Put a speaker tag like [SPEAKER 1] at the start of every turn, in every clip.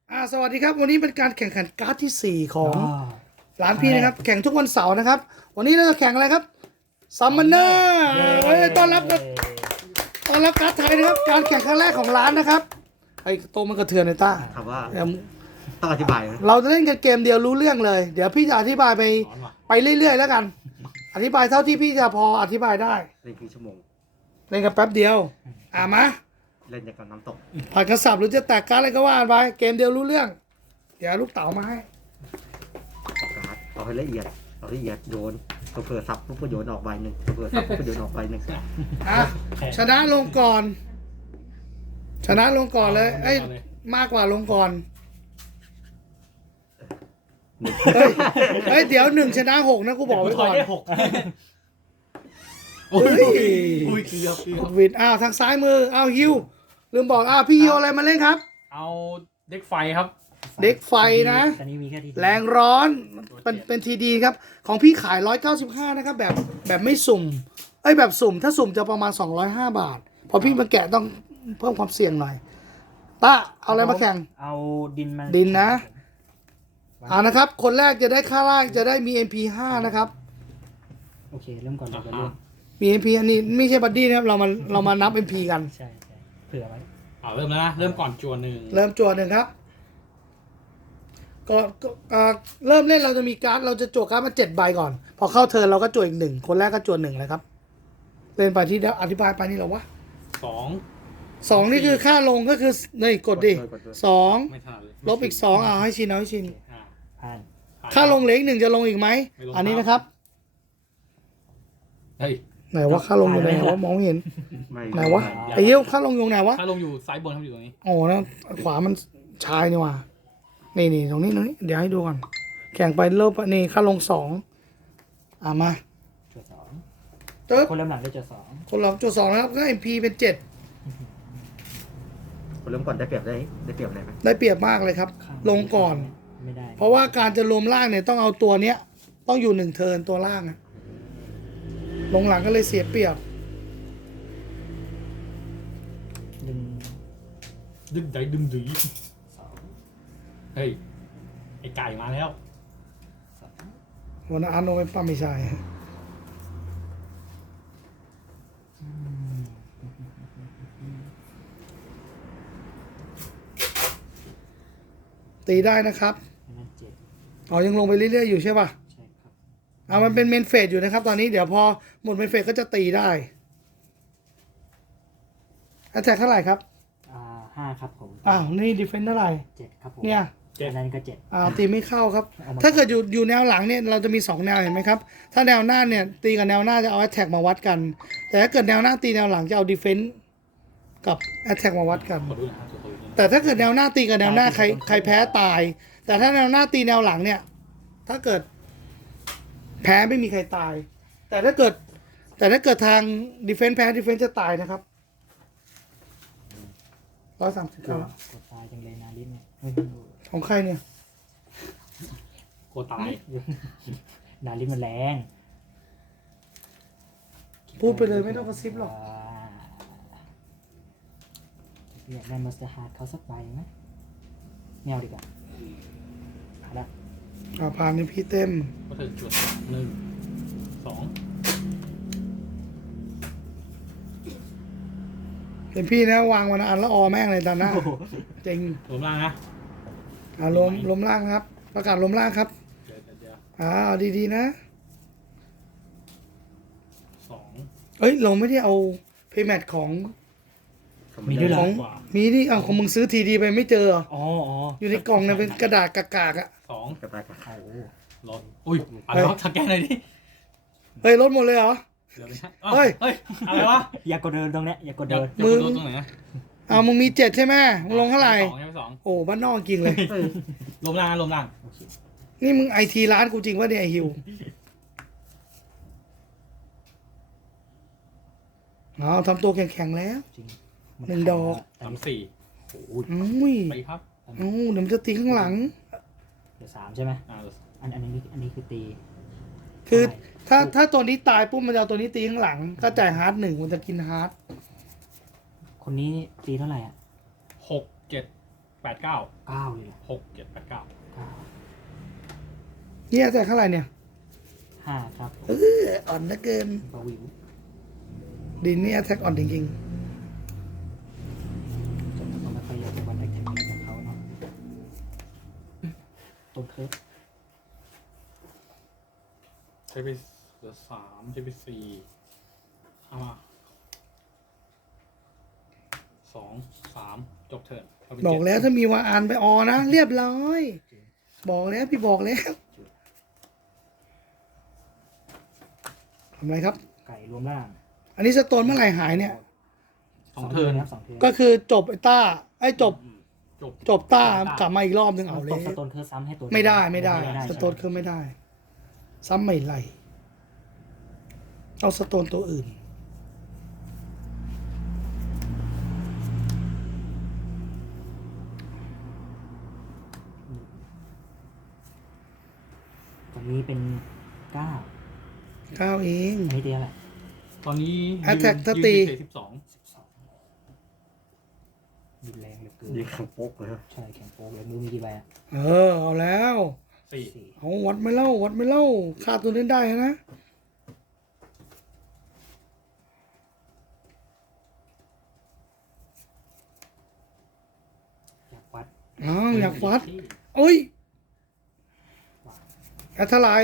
[SPEAKER 1] สวัสดีครับวันนี้เป็นการแข่งขันการ์ดที่ 4 ของ
[SPEAKER 2] อ๋อ
[SPEAKER 1] ร้านพี่นะครับ แข่งทุกวันเสาร์นะครับ วันนี้เราจะแข่งอะไรครับซัมมอนเนอร์ต้อนรับการ์ดไทยนะครับ การแข่งครั้งแรกของร้านนะครับไอ้โตมันกระเทือนในต้า
[SPEAKER 3] ถามว่า
[SPEAKER 1] เดี๋ยว
[SPEAKER 3] ต้องอธิบายไหม
[SPEAKER 1] เราจะเล่นกันเกมเดียวรู้เรื่องเลย เดี๋ยวพี่จะอธิบายไปเรื่อยๆแล้วกัน อธิบายเท่าที่พี่จะพออธิบายได้
[SPEAKER 3] เล่นกี่ชั่วโมง
[SPEAKER 1] เล่นกันแป๊บเดียวมา
[SPEAKER 3] เล่นอย่างกับน้ำตก
[SPEAKER 1] ผ่านกระสับหรือจะแตกการ์ดอะไรก็ว่าไปเกมเดียวรู้เรื่อง เดี๋ยวลูกเต๋ามาให้
[SPEAKER 3] การ์ดเอาให้ละเอียดโยนเผื่อสับปุ๊บก็โยนออกใบหนึ่งเผื่อสับปุ๊บก็โยนออกใบหนึ่ง
[SPEAKER 1] ชนะลงก่อน ชนะลงก่อนเลยเอ้ยมากกว่าลงก่อนเฮ้ยเดี๋ยว1 ชนะ 6นะกูบอกไว้ก่อน
[SPEAKER 2] ได้6
[SPEAKER 1] เฮ้ย
[SPEAKER 3] อุ้ยเกือบ
[SPEAKER 1] วินทางซ้ายมือฮิวลืมบอกพี่ฮิวอะไรมาเล่นครับ
[SPEAKER 2] เอาเด็กไฟครับ
[SPEAKER 1] เด็กไฟนะ
[SPEAKER 4] ตอนนี้มีแค่ที่
[SPEAKER 1] แรงร้อนเป็นทีดีครับ ของพี่ขาย195นะครับแบบไม่สุ่มแบบสุ่มถ้าสุ่มจะประมาณ205 บาท พอพี่มาแกะต้องเพิ่มความเสี่ยงหน่อยต้าเอาอะไรมาแข่ง
[SPEAKER 4] เอาดินมา
[SPEAKER 1] ดินนะนะครับ คนแรกจะได้ค่าแรกจะได้มี MP5 นะครับ
[SPEAKER 4] โอเคเริ่มก่อนเราจะเริ่ม
[SPEAKER 1] มี MP อันนี้ไม่ใช่บัดดี้นะครับเรามานับ MP กัน
[SPEAKER 4] ใช่เผื่อไว้
[SPEAKER 2] เริ่มแล้วนะ เริ่มก่อนจัวหนึ่ง
[SPEAKER 1] เริ่มจั่วหนึ่งครับก็เริ่มเล่นเราจะมีการ์ดเราจะจั่วการ์ดมา7 ใบก่อน พอเข้าเทิร์นเราก็จั่วอีก1คนแรกก็จั่ว1เลยครับเล่นไปที่อธิบายไปนี่เหรอวะ
[SPEAKER 2] 2
[SPEAKER 1] 2นี่คือค่าลงก็คือนี่กดดิ
[SPEAKER 2] ไม่ถนัดเลย
[SPEAKER 1] 2ลบอีก2ให้ชินเอาให้ชิน
[SPEAKER 2] อ่า
[SPEAKER 4] ผ่าน
[SPEAKER 1] ค่าลงเหลืออีก1จะลงอีกไหม
[SPEAKER 2] ไม่ลง
[SPEAKER 1] อันนี้นะครับ
[SPEAKER 2] เฮ้ย
[SPEAKER 1] ไหนว่าค่าลงอยู่ไหนวะมองไม่เห็น
[SPEAKER 3] ไม่
[SPEAKER 1] ไหนวะไอ้เหี้ยค่าลงอยู่ไหนวะ
[SPEAKER 2] ถ้าลงอยู่ซ้ายบนครับอยู่ตรงนี้
[SPEAKER 1] โอ้นะขวามันชายนี่ว่ะนี่ตรงนี้เดี๋ยวให้ดูก่อนแข่งไปเริ่มนี่ค่าลง2มา
[SPEAKER 4] จุดสอง
[SPEAKER 1] ตึ๊บ
[SPEAKER 4] คนเริ่มหลังได้จุดสอง
[SPEAKER 1] คนเราจุด2นะครับก็ MP เป็น7
[SPEAKER 3] คนเริ่มก่อนได้เปรียบอะไรไหม
[SPEAKER 1] ได้เปรียบมากเลยครับ ลงก่อน
[SPEAKER 4] ไม่ได้
[SPEAKER 1] เพราะว่าการจะรวมล่างเนี่ยต้องเอาตัวเนี้ย ต้องอยู่1 เทิร์นตัวล่างอะลงหลังก็เลยเสียเปรียบ
[SPEAKER 4] ดึง
[SPEAKER 2] ดึงใจดึงดื้อ
[SPEAKER 4] สอง
[SPEAKER 2] เฮ้ย ไอ้ไก่มาแล้ว
[SPEAKER 4] สอง
[SPEAKER 1] วันนั้นอาร์โนเป็นป้าไม่ใช่ตีได้นะครับ
[SPEAKER 4] อันนั้นเจ็ด
[SPEAKER 1] ยังลงไปเรื่อยๆอยู่ใช่ป่ะ
[SPEAKER 4] ใช่ครับ
[SPEAKER 1] มันเป็นเมนเฟสอยู่นะครับ ตอนนี้เดี๋ยวพอหมดเมนเฟสก็จะตีได้แอตแทกเท่าไหร่ครับ
[SPEAKER 4] 5ครับผม
[SPEAKER 1] นี่ดีเฟนซ์เท่าไหร่
[SPEAKER 4] 7ครับผม
[SPEAKER 1] เนี่ย
[SPEAKER 4] อันนั้นก็7
[SPEAKER 1] ตีไม่เข้าครับ
[SPEAKER 4] เอามา
[SPEAKER 1] ถ้าเกิดอยู่แนวหลังเนี่ยเราจะมี2 แนวเห็นไหมครับ ถ้าแนวหน้าเนี่ยตีกับแนวหน้าจะเอาแอตแทกมาวัดกัน แต่ถ้าเกิดแนวหน้าตีแนวหลังจะเอาดีเฟนซ์กับแอตแทกมาวัดกัน
[SPEAKER 2] ขอดูหนะครับตัวนี้
[SPEAKER 1] แต่ถ้าเกิดแนวหน้าตีกับแนวหน้าใครแพ้ตาย แต่ถ้าแนวหน้าตีแนวหลังเนี่ย ถ้าเกิดแพ้ไม่มีใครตาย แต่ถ้าเกิดทางดีเฟนซ์แพ้ดีเฟนซ์จะตายนะครับ130
[SPEAKER 4] ก
[SPEAKER 1] ครั
[SPEAKER 4] ด
[SPEAKER 1] บ
[SPEAKER 4] ตายจังเลยนาลิสเนี่ยเฮ้ย
[SPEAKER 1] ของใครเนี่ย
[SPEAKER 2] โคตรตาย
[SPEAKER 4] นาลิสมันแรง
[SPEAKER 1] พูดไปเลยไม่ต้องกระซิบหรอก
[SPEAKER 4] อยากได้มัสเตอร์ฮาร์ดเขาสักใบไหมแนวดีกว่าเอาละ
[SPEAKER 1] ผ่านนี่พี่เต็ม
[SPEAKER 2] ก็เธอจุด1 2
[SPEAKER 1] เป็นพี่นะวางวันอันแล้วแม่งเลยตอนหน้าจริง
[SPEAKER 2] รวมล่างนะ
[SPEAKER 1] ล้มล่างครับ ประกาศล้มล่างครับ
[SPEAKER 2] เดี๋ยว
[SPEAKER 1] เอาดีๆนะ
[SPEAKER 2] 2
[SPEAKER 1] เอ้ยเราไม่ได้เอาเพย์แมทของ
[SPEAKER 4] มีด้วยเหร
[SPEAKER 1] ข
[SPEAKER 4] อ
[SPEAKER 1] องมีดิของมึงซื้อทีดีไปไม่เจอเหรอ
[SPEAKER 4] อ๋อ
[SPEAKER 1] อยู่ในกล่องเนี่ยเป็นกระดาษกากๆอ่ะ
[SPEAKER 2] 2
[SPEAKER 3] กระต่ายกับ
[SPEAKER 4] โอ้โห
[SPEAKER 2] ลดอุ้ยอะไรวะทักแกหน่อยดิ
[SPEAKER 1] เฮ้ยลดหมดเลยเหรอ
[SPEAKER 2] เดี๋ยวนะ
[SPEAKER 1] เฮ้ย
[SPEAKER 2] เฮ้ยอะไรวะ
[SPEAKER 4] อย่ากดเดินตรงเนี้ยอย่ากด
[SPEAKER 2] เดี๋ยว
[SPEAKER 4] เดิน
[SPEAKER 2] เดี๋ยวดูตรงไหนนะ
[SPEAKER 1] มึงมี7ใช่ไหมมึงลงเท่าไหร่
[SPEAKER 2] 2ใช่ไหม2
[SPEAKER 1] โอ้บ้านนอกจริงเลย
[SPEAKER 2] รวมล่างนะรวมล่าง
[SPEAKER 4] โอเค
[SPEAKER 1] นี่มึงไอทีร้านกูจริงว่าเนี่ยไอฮิวทำตัวแข็งๆแล้ว
[SPEAKER 4] จริง
[SPEAKER 1] 1 ดอก
[SPEAKER 2] 3 4
[SPEAKER 4] โอ้โห
[SPEAKER 1] อุ้ย
[SPEAKER 2] ไปครับ
[SPEAKER 1] เดี๋ยวมันจะตีข้างหลัง
[SPEAKER 4] เดี๋ยว3ใช่ไหม
[SPEAKER 2] อ่า
[SPEAKER 4] อันนี้คือตี
[SPEAKER 1] คือ
[SPEAKER 4] ใช่
[SPEAKER 1] ถ้าตัวนี้ตายปุ๊บมันจะเอาตัวนี้ตีข้างหลัง ก็จ่ายฮาร์ด1มันจะกินฮาร์ด
[SPEAKER 4] คนนี้ตีเท่าไหร่อ่ะ
[SPEAKER 2] 6 7 8 9
[SPEAKER 4] 9เลยเหรอ
[SPEAKER 2] 6 7 8 9
[SPEAKER 1] เนี่ยแต่เท่าไหร่เนี่ย
[SPEAKER 4] 5ครับผม
[SPEAKER 1] อ่อนเหลือเกิน
[SPEAKER 4] บาวิว
[SPEAKER 1] ดินนี่แท็กอ่อนจริง
[SPEAKER 4] จนเราไม่ค่อยอยากจะวันแอคแท็กอะไรกับเขาเนาะต้นเคิร์ฟ
[SPEAKER 2] ใช้ไปเหลือ3ใช้ไป4เอามา2 3จบเทิร์นเาเป็น
[SPEAKER 1] ๆ บอกแล้วถ้ามีวาอานไปออนะ เรียบร้อย บอกแล้วพี่บอกแล้วทำไรครับ
[SPEAKER 4] ไก่รวมล่าง
[SPEAKER 1] อันนี้สโตนเมื่อไหร่หายเนี่ย
[SPEAKER 2] 2 เทิร์น
[SPEAKER 4] ครับ2 เทิร์น
[SPEAKER 1] ก็คือจบไอ้ต้าไอ้จบ
[SPEAKER 2] จบ
[SPEAKER 1] จบต้ากลับมาอีกรอบนึงเอาเล
[SPEAKER 4] ต
[SPEAKER 1] ย
[SPEAKER 4] กสโตนเคิร์ฟซ้ำให้ตัว
[SPEAKER 1] ไม่ได้ไม่ได้
[SPEAKER 4] ใช่
[SPEAKER 1] สโตนคือไม่ได้ ซ้ำไม่ไหลเอาสโตนตัวอื่น
[SPEAKER 4] ตรงนี้เป็น9
[SPEAKER 1] ก้าวเอง
[SPEAKER 4] อันนี้เดียวแหละ
[SPEAKER 2] ตอนนี้
[SPEAKER 1] Attack ถ้าตี
[SPEAKER 2] 12
[SPEAKER 4] 12ยิงแรงเหลือเกิน
[SPEAKER 3] ยิงขังโป๊กเลยครับ
[SPEAKER 4] ใช่แข่งโป๊กเลยมือมีกี่ใบอะ
[SPEAKER 1] เออ เอาแล้ว
[SPEAKER 2] 4
[SPEAKER 4] 4
[SPEAKER 1] เอาวัดไม่เล่าวัดไม่เล่าค่าตัวเล่นได้นะ
[SPEAKER 4] อยากวัด
[SPEAKER 1] อ้าวอยากวัดโอ้ยแอตเท่าไหร่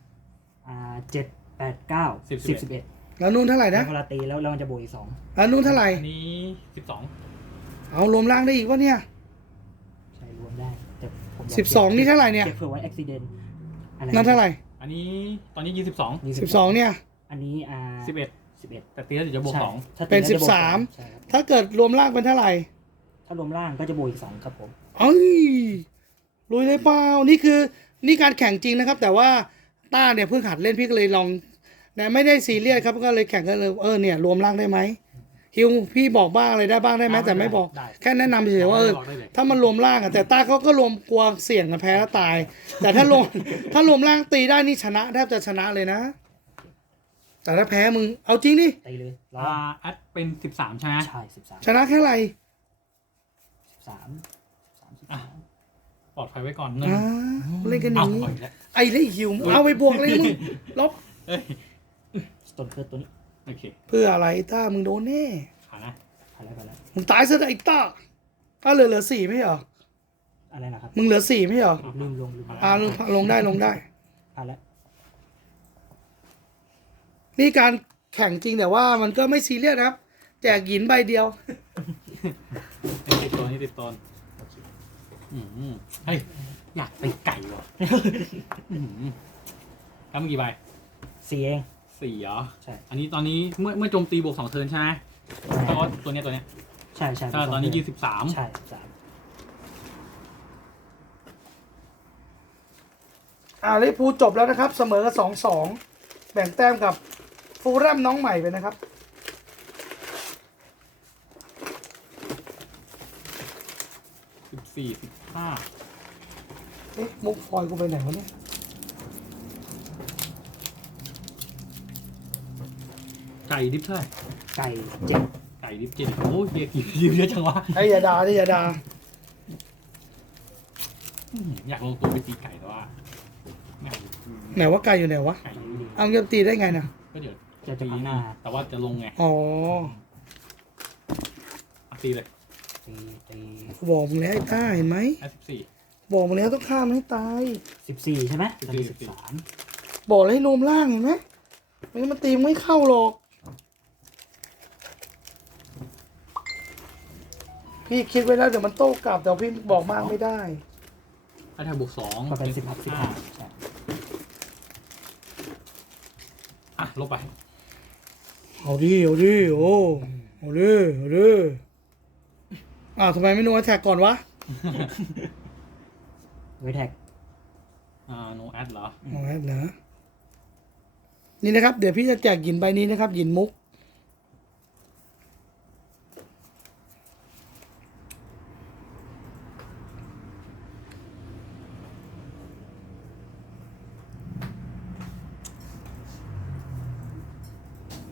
[SPEAKER 4] 7 8 9 10 11
[SPEAKER 1] แล้วนู่นเท่าไหร่
[SPEAKER 4] แล้
[SPEAKER 1] นะ
[SPEAKER 4] วเวลาตีแล้วเราจะบวกอีก
[SPEAKER 1] แล้วนู่นเท่าไหร่
[SPEAKER 2] อันนี้
[SPEAKER 1] เอารวมล่างได้อีกวะเนี่ย
[SPEAKER 4] 2 ใช่รวมได้แต่ผมยาก
[SPEAKER 1] 12นี่เท่าไหร่เนี่ย
[SPEAKER 4] เก็บเผื่อไว้อุบิเหตุอะไร
[SPEAKER 1] นั่นเท่าไหร่
[SPEAKER 2] 12 อันนี้ตอนนี้ 22
[SPEAKER 1] 12เนี่ย
[SPEAKER 4] อันนี้
[SPEAKER 2] 11
[SPEAKER 4] 11
[SPEAKER 2] แต่ตีแล้วเดี๋ยวจะบวก
[SPEAKER 4] ใช่
[SPEAKER 2] 2
[SPEAKER 4] ถ้าตี
[SPEAKER 1] เป็น
[SPEAKER 4] แล้วจะบวก
[SPEAKER 1] 13
[SPEAKER 4] ใช่ครับ
[SPEAKER 1] ถ้าเกิดรวมล่างเป็นเท่าไหร่
[SPEAKER 4] ถ้ารวมล่างก็จะบวกอีก2ครับผม
[SPEAKER 1] เอ้ยลุยเลยเปล่านี่คือนี่การแข่งจริงนะครับ แต่ว่าต้าเนี่ยเพิ่งหัดเล่นพี่ก็เลยลองนะไม่ได้ซีเรียสครับก็เลยแข่งกันเลยเนี่ยรวมร่างได้ไหมฮิวพี่บอกบ้างอะไรได้บ้างได้ไหมแต่ไม่บอก
[SPEAKER 2] ได้
[SPEAKER 1] แค่แนะนำเฉยๆว่า
[SPEAKER 2] บอกได้เลย
[SPEAKER 1] ถ้ามันรวมร่างอะแต่ต้าเขาก็รวมกลัวเสี่ยงกับแพ้แล้วตาย แต่ถ้ารวม ถ้ารวมร่างตีได้นี่ชนะแทบจะชนะเลยนะ แต่ถ้าแพ้มึงเอาจริงดิ
[SPEAKER 4] ตีเลยรอ
[SPEAKER 2] แอดเป็น 13 ใช่ไหม
[SPEAKER 4] ใช่13
[SPEAKER 1] ชนะแค่ไหร
[SPEAKER 4] 13
[SPEAKER 2] ปลอดภัยไว้ก่อนหนึ่ง
[SPEAKER 1] เล่นกันอ
[SPEAKER 2] เอา
[SPEAKER 1] ย่างนี้
[SPEAKER 2] ปล่อยแล้ว
[SPEAKER 1] ไอ้เล่หิวเอาไปบวกเลยมึงลบ
[SPEAKER 2] เอ้ย
[SPEAKER 4] สโตนเคิร์ฟตัวนี้
[SPEAKER 2] โอเค
[SPEAKER 1] เพื่ออะไรต้ามึงโดนแน่
[SPEAKER 2] ผ่านนะ
[SPEAKER 4] ไปแล้ว
[SPEAKER 1] มึงตายซะไอ้ต้าเหลือ4ไม่ใช่เหรอ
[SPEAKER 4] อะไรนะครับ
[SPEAKER 1] มึงเหลือ4ไม่ใช่เหรอ
[SPEAKER 4] ลืม
[SPEAKER 1] ลงได้
[SPEAKER 4] ผ่านแล้ว
[SPEAKER 1] นี่การแข่งจริงแต่ว่ามันก็ไม่ซีเรียสนะครับ แจกหยินใบเดียว
[SPEAKER 2] ติดตัวนี่ติดตัวเฮ้ย อยากตีไก่ว่ะแล้วมันกี่ใบ
[SPEAKER 4] 4เอง
[SPEAKER 2] 4เหรอ
[SPEAKER 4] ใช่
[SPEAKER 2] อันนี้ตอนนี้เมื่อโจมตีบวก2 เทิร์นใช่ไหมเพราะว่าตัวเนี้ย
[SPEAKER 4] ใช่
[SPEAKER 2] ถ้าตอนนี้
[SPEAKER 4] ใช่
[SPEAKER 1] ลิพูลจบแล้วนะครับ เสมอกับ2-2 แบ่งแต้มกับฟูลแรมน้องใหม่ไปนะครับ
[SPEAKER 2] 23 15
[SPEAKER 1] เอ๊ะมุกฟอยล์กูไปไหนวะเนี่ย
[SPEAKER 2] ไก่ดิฟเท่าไหร่
[SPEAKER 4] ไก่
[SPEAKER 2] ไก่ดิฟ7โอ้ยเยอะเยอะจังวะ
[SPEAKER 1] ไอ้ยาดาดิยาดา
[SPEAKER 2] อยากลงตัวไปตีไก่แต่ว่าไม่เอา
[SPEAKER 1] ไหนว่าไกลอยู่ไหนวะ
[SPEAKER 2] ไก่
[SPEAKER 1] เอาเงียบตีได้ไงนะ
[SPEAKER 2] ก็เดี๋ยว
[SPEAKER 4] 7จะ
[SPEAKER 2] ตี
[SPEAKER 4] ผ่านหน้า
[SPEAKER 2] แต่ว่าจะลงไง
[SPEAKER 1] อ๋อ
[SPEAKER 2] ตีเลย
[SPEAKER 4] ตี
[SPEAKER 1] บอกมึงแล้วไอ้ต้าเห็นไหม
[SPEAKER 2] 54
[SPEAKER 1] บอกมึงแล้วต้องฆ่ามันให้ตาย
[SPEAKER 4] 14ใช่ไหมตอนนี้
[SPEAKER 2] 14
[SPEAKER 4] 13
[SPEAKER 1] บอกเลยให้โนมล่างเห็นไหมไม่งั้นมันตีมึงไม่เข้าหรอก พี่คิดไว้แล้วเดี๋ยวมันโต้กลับแต่พี่บอกมากไม่ได้
[SPEAKER 2] ถ้าถ้าบวก2
[SPEAKER 4] ก็เป็น15ใช่
[SPEAKER 2] อ่ะลบไป
[SPEAKER 1] เอาดิโอ้เอาดิทำไมไม่โนแท็กก่อนวะ
[SPEAKER 4] ไว้แท็ก
[SPEAKER 2] no ad เหรอ
[SPEAKER 1] เอาแอดเหรอนี่นะครับ เดี๋ยวพี่จะแจกหยินใบนี้นะครับหยินมุก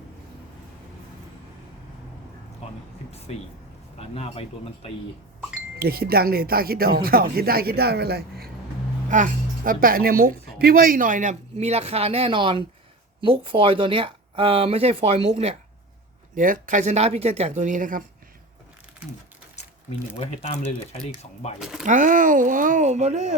[SPEAKER 2] ตอนนี้14ล้านหน้าไปโดนมันตี
[SPEAKER 1] อย่าคิดดังเดี๋ยวตาคิดดอกคิดได้ไม่เป็นไรอ่ะแล้วแปะเนี่ยมุก พี่ว่าอีกหน่อยเนี่ยมีราคาแน่นอน มุกฟอยล์ตัวเนี้ยไม่ใช่ฟอยล์มุกเนี่ย เดี๋ยวใครชนะพี่จะแจกตัวนี้นะครับ
[SPEAKER 2] มีหนึ่งไว้ให้ตั้มเลยเหลือใช้ได้อีก2 ใบ
[SPEAKER 1] อ้าวมาเด้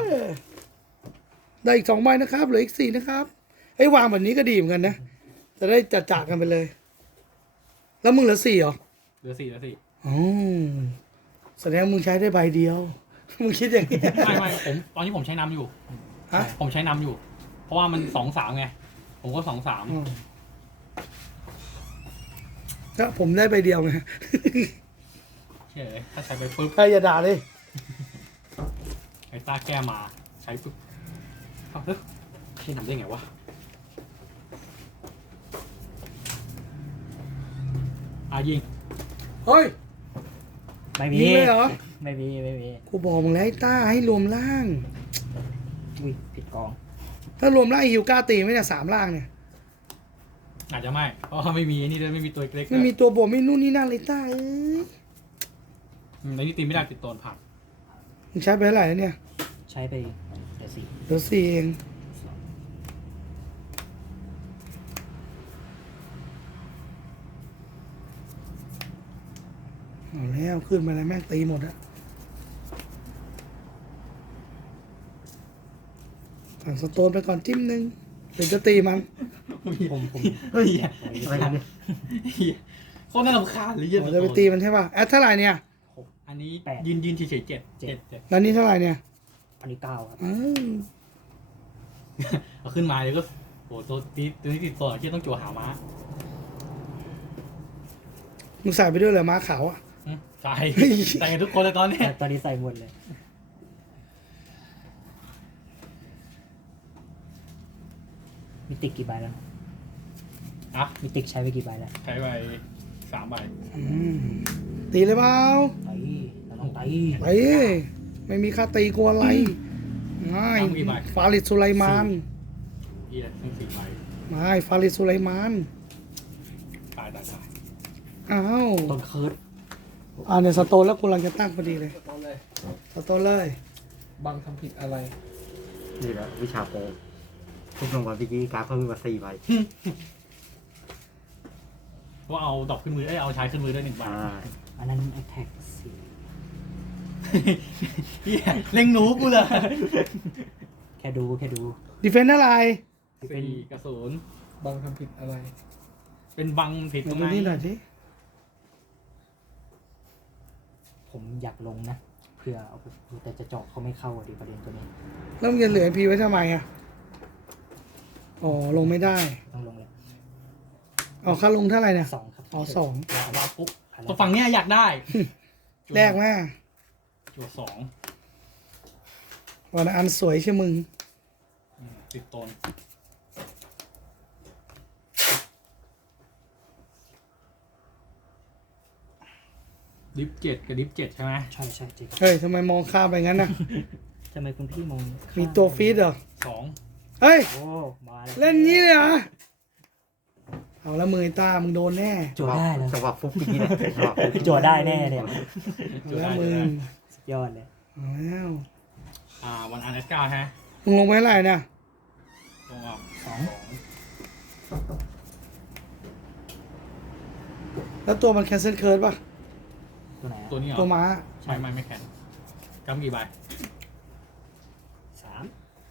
[SPEAKER 1] ได้อีก2 ใบนะครับเหลืออีก4นะครับไอ้ยวางแบบนี้ก็ดีเหมือนกันนะจะได้จัดกันไปเลย แล้วมึงเหลือ4เหรอ
[SPEAKER 2] เหลือ4
[SPEAKER 1] อ๋อแสดงมึงใช้ได้ใบเดียว มึงคิดอย่างนี้
[SPEAKER 2] ไม่ผมตอนนี้ผมใช้นำอยู่
[SPEAKER 1] ฮะ
[SPEAKER 2] ผมใช้นำอยู่ เพราะว่ามัน2-3ไงผมก็2-3
[SPEAKER 1] อืมก็ผมได้ใบเดียวไง
[SPEAKER 2] เฉยถ้าใช้ไปปุ๊บ
[SPEAKER 1] ใครอย่าด่าเลย
[SPEAKER 2] ไอ้ต้าแก้มาใช้ปุ๊บเอ้าเฮ้ยใช้นำได้ไงวะยิง
[SPEAKER 1] เฮ้ย
[SPEAKER 4] ไม่มี
[SPEAKER 1] ยิงเลยเหรอ
[SPEAKER 4] ไม่มี
[SPEAKER 1] กูบอกมึงแล้วไอ้ต้าให้รวมล่าง
[SPEAKER 4] อุ้ยผิดกอง
[SPEAKER 1] ถ้ารวมล่างไอ้ฮิวกล้าตีไหมเนี่ย3 ล่างเนี่ย
[SPEAKER 2] อาจจะไม่เพราะว่าไม่มีนี่ด้วยไม่มีตัวเล็ก
[SPEAKER 1] ไม่มีตัวบวกไม่นู่นนี่นั่นเลยต้าเอ้ย
[SPEAKER 2] ในนี่ตีไม่ได้ติดโดนผัก
[SPEAKER 1] มึงใช้ไปเท่าไหร่แล้วเนี่ย
[SPEAKER 4] ใช้ไปเดี๋ยวสิ
[SPEAKER 1] เหลือ4เองเอาแล้วขึ้นมาแล้วแม่งตีหมดอะสั่งสโตนไปก่อนจิ้มหนึ่งเดี๋ยวจะตีมัน
[SPEAKER 4] ผม
[SPEAKER 2] เฮ้ย
[SPEAKER 3] อะไรกันเนี่ย
[SPEAKER 2] โคตรน่ารำคาญเลยเหี้ย
[SPEAKER 1] เราจะไปตีมันใช่ป่ะแอดเท่าไหร่เนี่ย
[SPEAKER 2] อันนี้ยืนเฉยๆ7
[SPEAKER 1] แล้วนี่เท่าไหร่เนี่ย
[SPEAKER 4] อันนี้9ครับ
[SPEAKER 1] อ้าว
[SPEAKER 2] เอาขึ้นมาเดี๋ยวก็โอ้ตัวนี้ติดตัวที่ต้องจั่วหาม้า
[SPEAKER 1] มึงใส่ไปด้วยเหรอม้าขาวอ่ะ
[SPEAKER 2] ใช่แต่งทุกคนเลยตอนนี้
[SPEAKER 4] ตอนนี้ใส่หมดเลย มิติกกี่ใบแล้ว
[SPEAKER 2] อ่ะ
[SPEAKER 4] มิติกใช้ไปกี่ใบแล้ว
[SPEAKER 2] ใช้ไป3 ใบ
[SPEAKER 1] อืมตีเลยเปล่า
[SPEAKER 4] ตีเราต้องตี
[SPEAKER 1] ไปไม่มีค่าตีกลัวอะไรง่ายฟาริดสุไลมาน
[SPEAKER 2] ที่ละทั้ง4 ใบ
[SPEAKER 1] ไม่ฟาริดสุไลมาน
[SPEAKER 2] ตาย
[SPEAKER 1] อ้าว
[SPEAKER 4] ต้นเคิร์ด
[SPEAKER 1] เนี่ยสโตนแล้วกูกำลังจะตั้งพอดีเลย
[SPEAKER 2] ตอนเลย
[SPEAKER 1] สโตนเลย
[SPEAKER 2] บังทำผิดอะไร
[SPEAKER 3] นี่แหละวิชาโปรทุกรางวัลเมื่อกี้การเพิ่มมา4 ใบ
[SPEAKER 2] ว่าเอาดอกขึ้นมือเอาใช้ขึ้นมือได้1 ใบ
[SPEAKER 4] อันนั้น attack
[SPEAKER 2] เฮียเล็งหนูกูเลย
[SPEAKER 4] 4แค่ดู
[SPEAKER 1] ดีเฟนต์อะไร
[SPEAKER 2] 4 กระสุน
[SPEAKER 5] บังทำผิดอะไร
[SPEAKER 2] เป็นบังผิดต
[SPEAKER 1] มา
[SPEAKER 2] รง
[SPEAKER 1] ดู
[SPEAKER 2] ไหน
[SPEAKER 1] นี่หน่อยสิ
[SPEAKER 4] ผมอยากลงนะเผื่อเอาไปแต่จะเจาะเขาไม่เข้าอ่ะดิประเด็นตัวนี้
[SPEAKER 1] แล้วมึงจะเหลือพีไว้ทำไมอ่ะอ๋อลงไม่ได้
[SPEAKER 4] ต้องลงเลย
[SPEAKER 1] เอาค่าลงเท่าไหร่เนี่ย
[SPEAKER 4] 2 ครับ
[SPEAKER 1] อ๋อ2
[SPEAKER 2] ว่าปุ๊บตัวฝั่งเนี้ยอยากได้
[SPEAKER 1] แรกแม่
[SPEAKER 2] จั่ว2
[SPEAKER 1] วันอันสวยใช่มึง
[SPEAKER 2] ติดตนดิฟ7กับดิฟ7ใช่ไหม
[SPEAKER 4] ใช่จริง
[SPEAKER 1] เฮ้ยทำไมมองข้ามไปงั้นน่ะ
[SPEAKER 4] ทำไมคุณพี่มองข้า
[SPEAKER 1] มีตัวฟีดเหรอ
[SPEAKER 2] 2
[SPEAKER 1] เฮ้ย
[SPEAKER 4] โอ้มาแล้ว
[SPEAKER 1] เล่นงี้เลยเหรอ เอาแล้วมือไอ้ต้ามึงโดนแน่
[SPEAKER 4] จั่วได้แล้ว
[SPEAKER 3] จังหวะฟุกเมื่อกี้เนี่ยจังหวะฟุก
[SPEAKER 4] จั่วได้แน่เนี่ย
[SPEAKER 2] จั่ว
[SPEAKER 1] แล้
[SPEAKER 2] ได้
[SPEAKER 1] วมึง
[SPEAKER 4] สุดยอดเลย
[SPEAKER 1] เอาแล้ว
[SPEAKER 2] วันอันS9ฮะ
[SPEAKER 1] มึงลงไปเท่าไหร่เนี่ย
[SPEAKER 2] ตรงออก
[SPEAKER 1] แล้วตัวมันแคนเซิลเคิร์ดป่ะ
[SPEAKER 4] ตัวไหน
[SPEAKER 2] ตัวนี้เหรอ
[SPEAKER 1] ตัวม้า
[SPEAKER 2] ใช่ไม่แข็งกำกี่ใบ
[SPEAKER 4] 3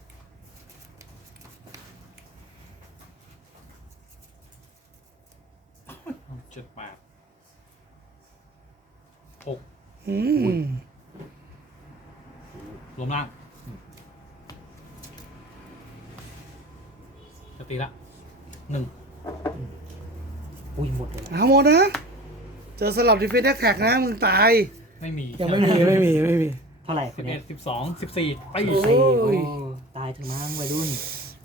[SPEAKER 2] 7 8 6
[SPEAKER 1] อืม
[SPEAKER 2] รวมล่างจะตีละ1
[SPEAKER 4] อุ้ยหมดเลย
[SPEAKER 1] เอาหมดนะ เจอสลับดิฟิเดแท็กนะ มึงตาย
[SPEAKER 2] ไม่มี
[SPEAKER 1] ยังไม่มีไม่มี
[SPEAKER 4] เท่าไหร่คนนี้
[SPEAKER 2] 11 12 14ไป
[SPEAKER 1] โอ้
[SPEAKER 4] สี่
[SPEAKER 1] ย
[SPEAKER 4] โอ้ตายถึงมั้งวัยรุ่น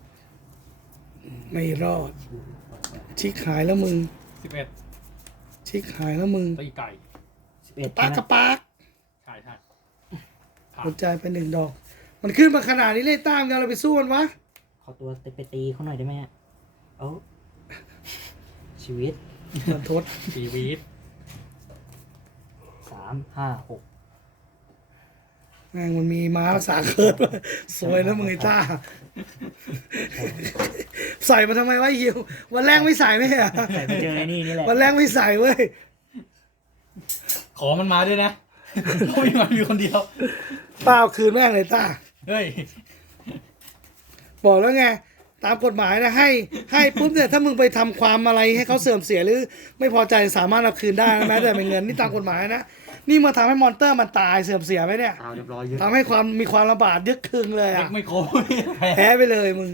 [SPEAKER 1] ไม่รอด ชิกหายแล้วมึง
[SPEAKER 2] 11
[SPEAKER 1] ชิกหายแล้วมึง
[SPEAKER 2] ตีไก่
[SPEAKER 4] 11
[SPEAKER 1] ปากกระปาก
[SPEAKER 2] ใช่ผ่าน
[SPEAKER 1] หัวใจไป1 ดอก มันขึ้นมาขนาดนี้เลยตามกันเราไปสู้มันวะ
[SPEAKER 4] ขอตัวไปตีเขาหน่อยได้ไหมอะเอ้าชีวิต
[SPEAKER 1] มันทด
[SPEAKER 2] ชีวิต
[SPEAKER 4] 3 5 6
[SPEAKER 1] ม่งมันมีม้ารักษาเคิร์ดด้วยสวยนะมึงไอ้ต้า ใส่มาทำไมวะไอ้ยิววันแรกไม่ใส่ไม่เหรอ
[SPEAKER 4] ใส่ไปเจอไอ้นี่นี่แหละ
[SPEAKER 1] วันแรกไม่ใส่เว้ย
[SPEAKER 2] ขอมันมาด้วยนะเพราะมีมันมีคนเดียว
[SPEAKER 1] ต้าเอาคืนแม่งเลยต้า
[SPEAKER 2] เฮ้ย
[SPEAKER 1] บอกแล้วไงตามกฎหมายนะให้ปุ๊บเนี่ยถ้ามึงไปทำความอะไรให้เขาเสื่อมเสียหรือ ไม่พอใจสามารถเอาคืนได้นะแม้แต่เป็นเงินนี่ตามกฎหมายนะนี่มาทำให้มอนเตอร์มันตายเสื่อมเสียไหมเนี่ย
[SPEAKER 3] เอาเรียบร้อยเยอะ
[SPEAKER 1] ทำให้ความมีความลำบากยึดคืนเลย
[SPEAKER 2] เด็
[SPEAKER 1] อ่ะ
[SPEAKER 2] กไม่โค้งแพ้
[SPEAKER 1] แพ้ไปเลยมึง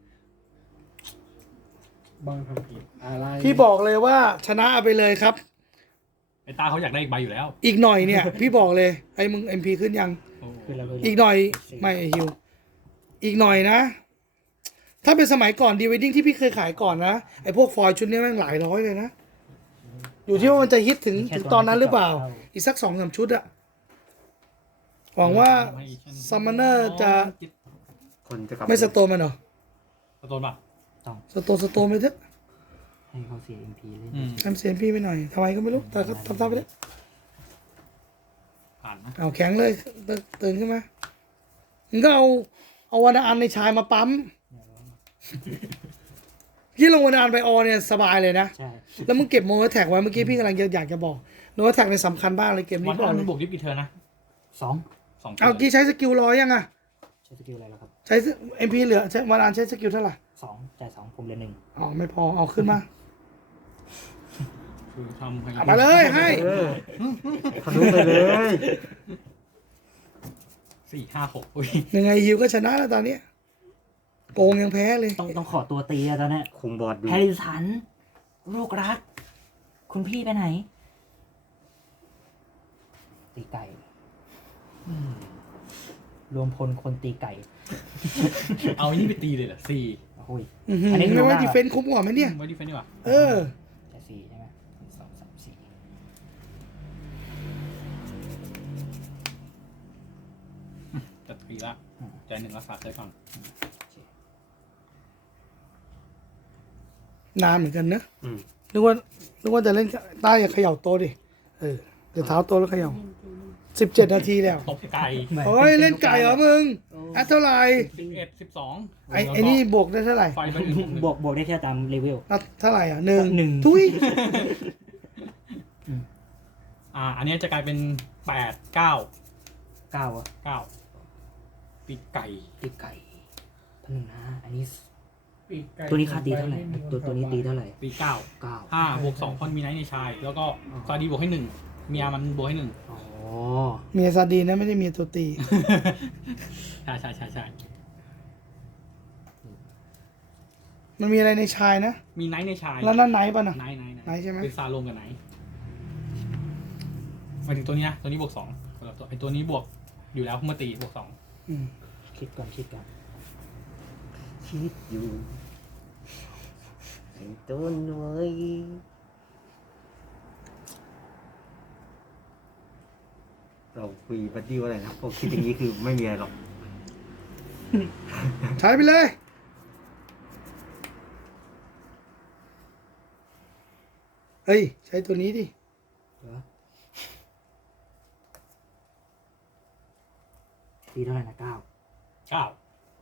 [SPEAKER 5] บางทำผิดอะไร
[SPEAKER 1] พี่บอกเลยว่าชนะเอาไปเลยครับ
[SPEAKER 2] ไอ้ตาเขาอยากได้อีกใบอยู่แล้ว
[SPEAKER 1] อีกหน่อยเนี่ย พี่บอกเลยไอ้มึง MP ขึ้นยัง
[SPEAKER 2] โอ้
[SPEAKER 4] คือเรา
[SPEAKER 1] อีกหน่อยไม่ไอ้ฮิวอีกหน่อยนะ ถ้าเป็นสมัยก่อนดีเวดดิ้งที่พี่เคยขายก่อนนะไอ้พวกฟอยล์ชุดนี้แม่งหลายร้อยเลยนะ อยู่ที่ว่ามันจะฮิตถึงตอนนั้นหรือเปล่า อีกสัก2-3 ชุดอะหวังว่าซัมมอนเนอร์จะ
[SPEAKER 3] คนจะกลับ
[SPEAKER 1] ไม่สโตนมันเหรอ
[SPEAKER 2] สโตนป่ะ
[SPEAKER 1] สโตนไปเถอะ
[SPEAKER 4] ให้เขาเสีย MP เล่น
[SPEAKER 2] อืม
[SPEAKER 1] ทำเสียงพี่ไปหน่อยทำไมก็ไม่รู้แต่ก็ทำท่าไปเลย
[SPEAKER 2] ผ่านนะ
[SPEAKER 1] เอาแข็งเลยตื่นขึ้นมามึงก็เอาวันอันในชายมาปั๊มที่ลงวันอันไปออเนี่ยสบายเลยนะ
[SPEAKER 4] ใช่
[SPEAKER 1] แล้วมึงเก็บโมแท็กไว้เมื่อกี้พี่กำลังอยากจะบอกโมแท็กในยสำคัญบ้างเลยเกม
[SPEAKER 2] วั
[SPEAKER 1] นี้
[SPEAKER 2] น
[SPEAKER 1] บอก
[SPEAKER 2] นั้น
[SPEAKER 1] เล
[SPEAKER 2] มัน
[SPEAKER 1] ย
[SPEAKER 2] บวกดิฟกี่เทิร์นนะ
[SPEAKER 4] 2
[SPEAKER 2] 2
[SPEAKER 1] เอากี้ใช้สกิลร้อยยังอะ
[SPEAKER 4] ใช้สกิลอะไรแล้วครับ
[SPEAKER 1] ใช้ MP เหลือใช้วันอันใช้สกิลเท่าไหร่
[SPEAKER 4] 2จ่าย2ผมเหลือ1
[SPEAKER 1] อ๋อไม่พอเอาขึ้นมา
[SPEAKER 2] คือทำให้
[SPEAKER 1] เอามาเลยให้
[SPEAKER 3] เออทะลุไปเลย
[SPEAKER 2] 4-5-6อุ้ย
[SPEAKER 1] ยังไงฮิวก็ชนะแล้วตอนเนี้ยโกงยังแพ้เลย
[SPEAKER 4] ต้องขอตัวตีอะตอนเนี้ย
[SPEAKER 3] คุมบอร์ดดู
[SPEAKER 4] แฮร์ริสัน ลูกรัก คุณพี่ไปไหน ตีไก่ รวมพลคนตีไก่
[SPEAKER 2] เอาอันนี้ไปตีเลยเหรอ4
[SPEAKER 4] โอ้ย
[SPEAKER 1] อันนี้
[SPEAKER 4] คือ
[SPEAKER 1] ไม่ว่า
[SPEAKER 4] ลงหน้า
[SPEAKER 1] ดีเฟนซ์คุ้มกว่าไหมเนี่ย
[SPEAKER 2] ไว้ดิเฟนดีกว่า
[SPEAKER 1] เออ
[SPEAKER 4] แต่4ใช่ไหม1 2 3 4
[SPEAKER 2] จะตีละใจหนึ่งรักษาเซฟก่อน
[SPEAKER 1] นานเหมือนกันนะ
[SPEAKER 3] อืม
[SPEAKER 1] นึกว่าจะเล่นใต้อย่าเขย่าโต๊ะดิเออเดี๋ยวเท้าโต๊ะแล้วเขย่า17 นาทีแล้ว
[SPEAKER 2] ตบไก่
[SPEAKER 1] โอ้ยเล่นไก่เหรอมึงแอดเท่าไหร่
[SPEAKER 2] 11 12
[SPEAKER 1] ไอ้นี่บวกได้เท่าไหร่
[SPEAKER 2] ไฟไปหนึ่ง
[SPEAKER 4] บวกได้แค่ตามเลเวล
[SPEAKER 1] นัดเท่าไหร่อ่ะหนึ่ง
[SPEAKER 4] หนึ่ง
[SPEAKER 1] ทุย
[SPEAKER 2] อันนี้จะกลายเป็น8 9
[SPEAKER 4] 9 อ่ะ
[SPEAKER 2] 9ปีกไก่
[SPEAKER 4] ตีไก่พันหนึ่งนะ อันนี้
[SPEAKER 5] ปีกไก่
[SPEAKER 4] ตัวนี้ค่าตีเท่าไหร่ ตัวนี้ตีเท่าไหร่
[SPEAKER 2] ปี9
[SPEAKER 4] 9
[SPEAKER 2] 5 บวก 2 คนมีไนท์ในชาย แล้วก็ซาดีบวกให้ 1 เมียมันบวกให้ 1
[SPEAKER 4] อ๋อ
[SPEAKER 1] เมียซาดีนนะไม่ได้เมียตัวตี
[SPEAKER 2] ใช่ใช่ใช่ใช่
[SPEAKER 1] มันมีอะไรในชายนะ
[SPEAKER 2] มีไนท์ในชาย
[SPEAKER 1] แล้วนั่นไหนป่ะนะ
[SPEAKER 2] ไนท์
[SPEAKER 1] ไนท์ใช่ไหม
[SPEAKER 2] เป็นซาลงกับไนท์หมายถึงตัวนี้นะตัวนี้บวก2คนละตัวไอตัวนี้บวกอยู่แล้วเมื่อตีบวก 2
[SPEAKER 1] อืม
[SPEAKER 4] คิดก่อน
[SPEAKER 3] คิดอยู่ไอ้ต้นไว้เราคุยบัดดี้ว่าอะไรนะผมคิดอย่างนี้คือไม่มีอะไรหรอก
[SPEAKER 1] ใช้ไปเลยเฮ้ยใช้ตัวนี้ดิ
[SPEAKER 4] เหรอตีเท่าไหร่นะ9
[SPEAKER 2] 9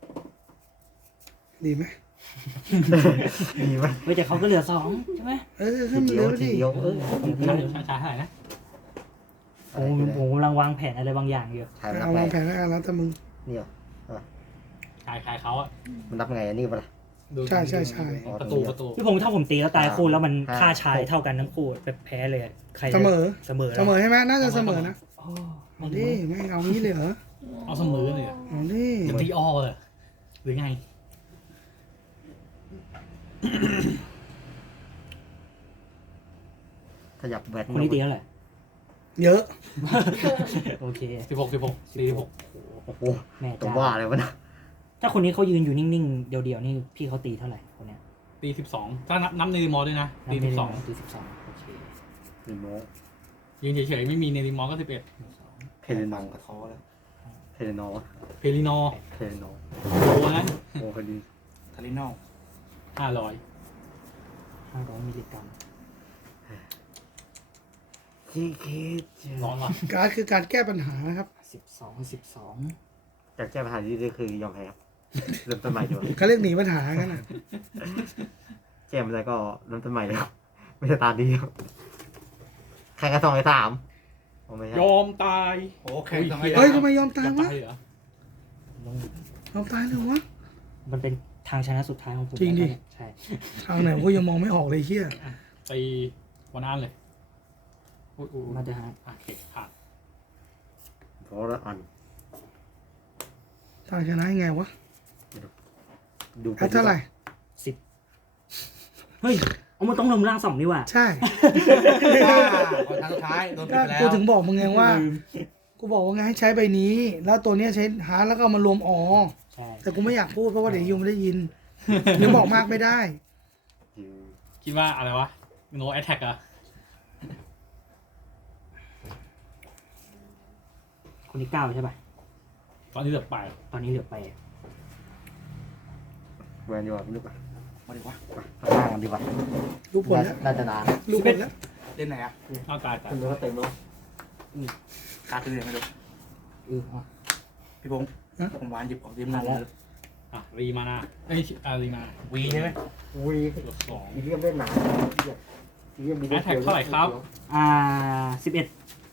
[SPEAKER 1] ดีไหม
[SPEAKER 3] มีไหม
[SPEAKER 4] เฮ้ยแต่เขาก็เหลือ2ใช่ไหม
[SPEAKER 1] เออให้มันเหลือไป
[SPEAKER 3] ที
[SPEAKER 1] ดิ
[SPEAKER 3] เดียว
[SPEAKER 2] ใช่ใช่ใช่เท่าไหร่นะ
[SPEAKER 4] ผมกำลังวางแผนอะไรบางอย่างอยู่
[SPEAKER 3] ถ่ายมันนั
[SPEAKER 1] เอา
[SPEAKER 3] บไง
[SPEAKER 1] วางแผนแล้วกันแล้วแต่มึง
[SPEAKER 3] นี่เหรอ
[SPEAKER 2] ชายเขาอะ
[SPEAKER 3] มันนับไงอันนี้ปะล่ะ
[SPEAKER 2] ดู
[SPEAKER 1] ใช่ใช่ใช่
[SPEAKER 2] ประตู
[SPEAKER 4] ที่ถ้าผมตีแล้วตายคู่แล้วมัน
[SPEAKER 3] 5
[SPEAKER 4] ค่าชายเท่ากันทั้งคู่แบบแพ้เลยอะใครจะ
[SPEAKER 1] เสมอ
[SPEAKER 4] เสมอ
[SPEAKER 1] เสมอใช่ไหมน่าจะเสมอนะ
[SPEAKER 4] โอ้
[SPEAKER 1] เอาดิไม่เอางี้เลยเหรอ
[SPEAKER 2] เอาเสมอเลยอะ
[SPEAKER 1] เอาดิ
[SPEAKER 2] จะตีออเลยหรือไง
[SPEAKER 3] ขยับแบต
[SPEAKER 4] คนนี้ตีเท่าไหร่
[SPEAKER 1] เยอะ
[SPEAKER 4] โอเค
[SPEAKER 2] 16
[SPEAKER 3] โอ้โห
[SPEAKER 4] แม่
[SPEAKER 3] ตัว
[SPEAKER 4] จ้า
[SPEAKER 3] ว่าเลยวะนะ
[SPEAKER 4] ถ้าคนนี้เขายืนอยู่นิ่งๆ เดียวๆ นี่พี่เขาตีเท่าไหร่คนเนี้ย
[SPEAKER 2] ตี12ถ้านับในรีมอลด้วยนะตี
[SPEAKER 4] นับไม่ได้
[SPEAKER 2] 12
[SPEAKER 4] ตี12โอเค
[SPEAKER 3] รีโมท
[SPEAKER 2] ยืนเฉยๆไม่มีในรีมอลก็11
[SPEAKER 3] เพลินองกับท้อแล้วเพลินอ
[SPEAKER 2] เพลิโน
[SPEAKER 3] เพลินอ
[SPEAKER 2] โลนะ
[SPEAKER 3] โอ้พอดี
[SPEAKER 5] ทารินอล
[SPEAKER 2] 500
[SPEAKER 4] 500 มิลลิกรัม
[SPEAKER 3] ที่คิด
[SPEAKER 2] ร้อนว่ะ
[SPEAKER 1] การดคือการแก้ปัญหานะครับ
[SPEAKER 5] ส
[SPEAKER 4] 12
[SPEAKER 3] จากแก้ปัญหาที่นี่คือยอมแพ้ครับ เริ่มต้นใหม่ดีกว่า
[SPEAKER 1] เขาเรียกหนีปัญหากันนะ
[SPEAKER 3] แก้ไม่ได้ก็เริ่มต้นใหม่เลยครับไม่ใช่ตาดีครับใครกระสองไอ้3ผมไม่ใช่
[SPEAKER 2] ยอมตาย
[SPEAKER 5] โอ้แข่งต้อง
[SPEAKER 1] เฮ้ยทำไมยอมตาย
[SPEAKER 2] จะ
[SPEAKER 1] วะ
[SPEAKER 2] ตายเหรอย
[SPEAKER 1] อมตายเลยวะ
[SPEAKER 4] มันเป็นทางชนะสุดท้ายของผม
[SPEAKER 1] จริงดิ
[SPEAKER 4] ใช่
[SPEAKER 1] ทางไหนผมก็ยังมองไม่ออกเลยเฮีย
[SPEAKER 2] ตีวันอันเลยอุ้ย
[SPEAKER 4] มาจะหา
[SPEAKER 2] โอเคผ่าน
[SPEAKER 3] เพราะว่าอัน
[SPEAKER 1] ทางชนะยังไงวะ
[SPEAKER 3] ดู
[SPEAKER 1] แพ้เท่าไหร่
[SPEAKER 4] เฮ้ยเอามันต้องลงล่าง2นี่ว่ะ
[SPEAKER 1] ใช่
[SPEAKER 5] คนทางสุดท้ายโดนปิ
[SPEAKER 1] ก็
[SPEAKER 5] ดไปแล้ว
[SPEAKER 1] กูถึงบอกมึงไงว่า กูบอกว่าไงให้ใช้ใบนี้ แล้วตัวเนี้ยใช้หาแล้วก็เอามารวมอ๋อ
[SPEAKER 4] ใช่
[SPEAKER 1] แต่กูไม่อยากพูดเพราะว่าเดี๋ยวยูไม่ได้ยินหรือบอกมากไม่ได้
[SPEAKER 2] คิดว่าอะไรวะ no attack อะ
[SPEAKER 4] คนที่9ใช่ป่ะ
[SPEAKER 2] ตอนนี้เหลือไป
[SPEAKER 4] ตอนนี้เหลือไป
[SPEAKER 3] แวนดีกว่าไม่รู้ป่ะ
[SPEAKER 5] มาดิวะ
[SPEAKER 3] ข้างล่างกันดีกว่า
[SPEAKER 1] รู้ผลแล้ว
[SPEAKER 3] น่าจะนาน
[SPEAKER 1] รู้ผลแล้ว
[SPEAKER 5] เล่นไหนอ่ะ
[SPEAKER 2] อ้าวตาย
[SPEAKER 3] คุณรู้ว่าเต็มแล้ว
[SPEAKER 5] การตื่นไม่รู้
[SPEAKER 4] เอา
[SPEAKER 5] พี่พงศ์ผมวานหยิบของทีมหนึ่ง
[SPEAKER 2] อ่ะรีมานาเอ้ยรีมา
[SPEAKER 5] วีใช่ไหม
[SPEAKER 3] วี
[SPEAKER 2] เหลือสอง
[SPEAKER 3] อีเลียมเล่นหนาอีเลียมมี
[SPEAKER 2] แอทแทกเท่าไหร่ครับ
[SPEAKER 4] 11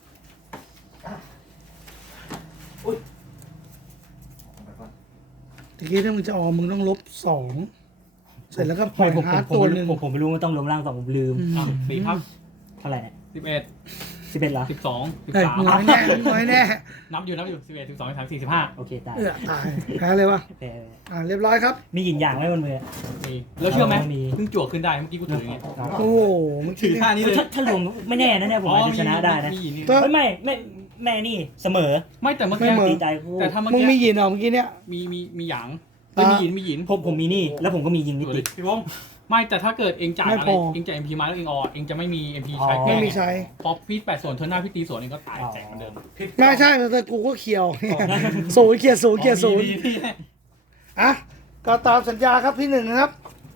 [SPEAKER 1] ตะกี้ถ้ามึงจะออกมึงต้องลบ2 เสร็จแล้วก็ปล่อยฮาร์ดตัวหนึ่ง
[SPEAKER 4] ผมไม่รู้มันต้องลงล่าง2ผมลืม
[SPEAKER 2] อ่ะสี่ครับ
[SPEAKER 4] เท่าไหร่เนี่ย
[SPEAKER 2] 11
[SPEAKER 4] 11เหรอ
[SPEAKER 2] 12
[SPEAKER 1] เฮ้ย
[SPEAKER 2] 13
[SPEAKER 1] น้อยแน่น้อยแน่
[SPEAKER 2] นับอยู่11 12 13 14 15
[SPEAKER 4] โอเคตาย
[SPEAKER 1] ตายแพ้เลยวะ
[SPEAKER 4] แต่
[SPEAKER 1] เรียบร้อยครับ
[SPEAKER 4] มีหยินอย่างไหมบนมือ
[SPEAKER 2] มีแล้วเชื่อไหม
[SPEAKER 4] มี
[SPEAKER 2] เพิ่งจั่วขึ้นได้เมื่อกี้กูถืออย่างเงี้ย
[SPEAKER 1] โอ้โหมึง
[SPEAKER 2] ถือท่านี้เลย
[SPEAKER 4] ถ้าลงไม่แน่นะเนี่ยผมอาจจะชนะได้นะ
[SPEAKER 2] มีนี่
[SPEAKER 1] ตัว
[SPEAKER 4] ไม่นี่เสมอ
[SPEAKER 2] ไม่แต่เมื่อ
[SPEAKER 1] ไม่
[SPEAKER 2] กี้
[SPEAKER 1] เหมือน
[SPEAKER 4] ตีใจกู
[SPEAKER 2] แต่ถ้าเมื่อ
[SPEAKER 1] มึง
[SPEAKER 2] กี้
[SPEAKER 1] มียินเหรอเมื่อกี้เนี้ย
[SPEAKER 2] มีหยางเอ้ยมีหยิน
[SPEAKER 4] ผมมีนี่ แล้วผมก็มียิงนิ
[SPEAKER 2] ดูดิ
[SPEAKER 4] ติ
[SPEAKER 2] พี่วงไม่แต่ถ้าเกิดเองจ่าย
[SPEAKER 1] ไม่
[SPEAKER 2] อะไร
[SPEAKER 1] พอ
[SPEAKER 2] เองจ่าย MP มาแล้วเองออเองจะไม่มี MP
[SPEAKER 4] อ๋อ
[SPEAKER 2] ใช้
[SPEAKER 1] ไม่มีใช้
[SPEAKER 2] พอพี่8ส่วนเท่าหน้าพี่ตีส่วนเองก็ตายแจกเหมือนเดิม
[SPEAKER 1] ไม่ใช่แต่กูก็เขียวศูนย์เขียร์ศูนย์เขียร์ศูนย์
[SPEAKER 2] มี
[SPEAKER 1] อ่ะก็ตามสัญญาครับพี่หนึ่งนะครับ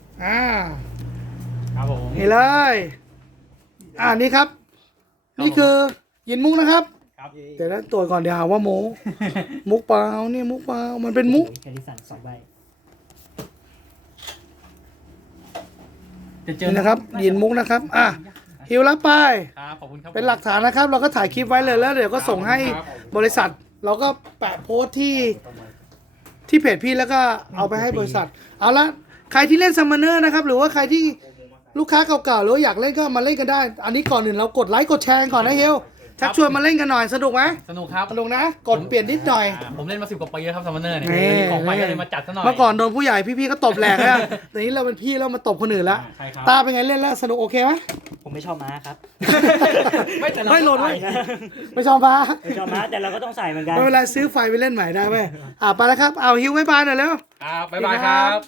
[SPEAKER 2] ครับผม
[SPEAKER 1] นี่เลยนี่ครับ นี่คือยินมุกนะครับ
[SPEAKER 2] ครับ
[SPEAKER 1] เดี๋ยวนะตรวจก่อนเดี๋ยวหาว่าโม มุกเปล่าเนี่ยมุกเปล่ามันเป็นมุก
[SPEAKER 4] แคริสัน2ใบ
[SPEAKER 2] จะเจอ
[SPEAKER 1] นี่นะครับยินมุกนะครับฮิวรับไป
[SPEAKER 2] ครับขอบคุณครับ
[SPEAKER 1] เป็นหลักฐานนะครับ เราก็ถ่ายคลิปไว้เลยแล้วเดี๋ยวก็ส่งให้บริษัท เราก็แปะโพสต์ที่เพจพี่แล้วก็เอาไปให้บริษัท เอาละใครที่เล่นซัมมอนเนอร์นะครับหรือว่าใครที่ลูกค้าเก่าๆหรือว่าอยากเล่นก็มาเล่นกันได้ อันนี้ก่อนอื่นเรากดไลค์กดแชร์ก่อนนะเฮลชักชวนมาเล่นกันหน่อยสนุกไหม
[SPEAKER 2] สนุกครับ
[SPEAKER 1] สนุกนะ กดเปลี่ยนนิดหน่อย
[SPEAKER 2] ผมเล่นมา10 กว่าปีแล้วครับซัมมอนเนอร์เนี่ย
[SPEAKER 1] นี่
[SPEAKER 2] มีของใหม่ก็เลยมาจัดซะหน่อย
[SPEAKER 1] เมื่อก่อนโดนผู้ใหญ่พี่ๆก็ตบแหลกแล้วแต่นี้เราเป็นพี่แล้วมาตบคนอื่นแล้ว
[SPEAKER 2] ใช่ครับ
[SPEAKER 1] ตาเป็นไงเล่นแล้วสนุกโอเคไหม
[SPEAKER 4] ผมไม่ชอบม้าครับ
[SPEAKER 2] ไม่แต่เรา
[SPEAKER 1] ไม่โหลดไว้
[SPEAKER 4] ใส่นะ
[SPEAKER 1] ไม่ชอบปะ
[SPEAKER 4] ไม่ชอบม้าแต่เราก็ต้องใส่เหมือนกัน
[SPEAKER 1] ไม่เป็นไรซื้อไฟไปเล่นใหม่ได้ไหมไปแล้วครับเอาฮิวไม่บายหน่อยแล้ว
[SPEAKER 2] ครับบ๊ายบายครับ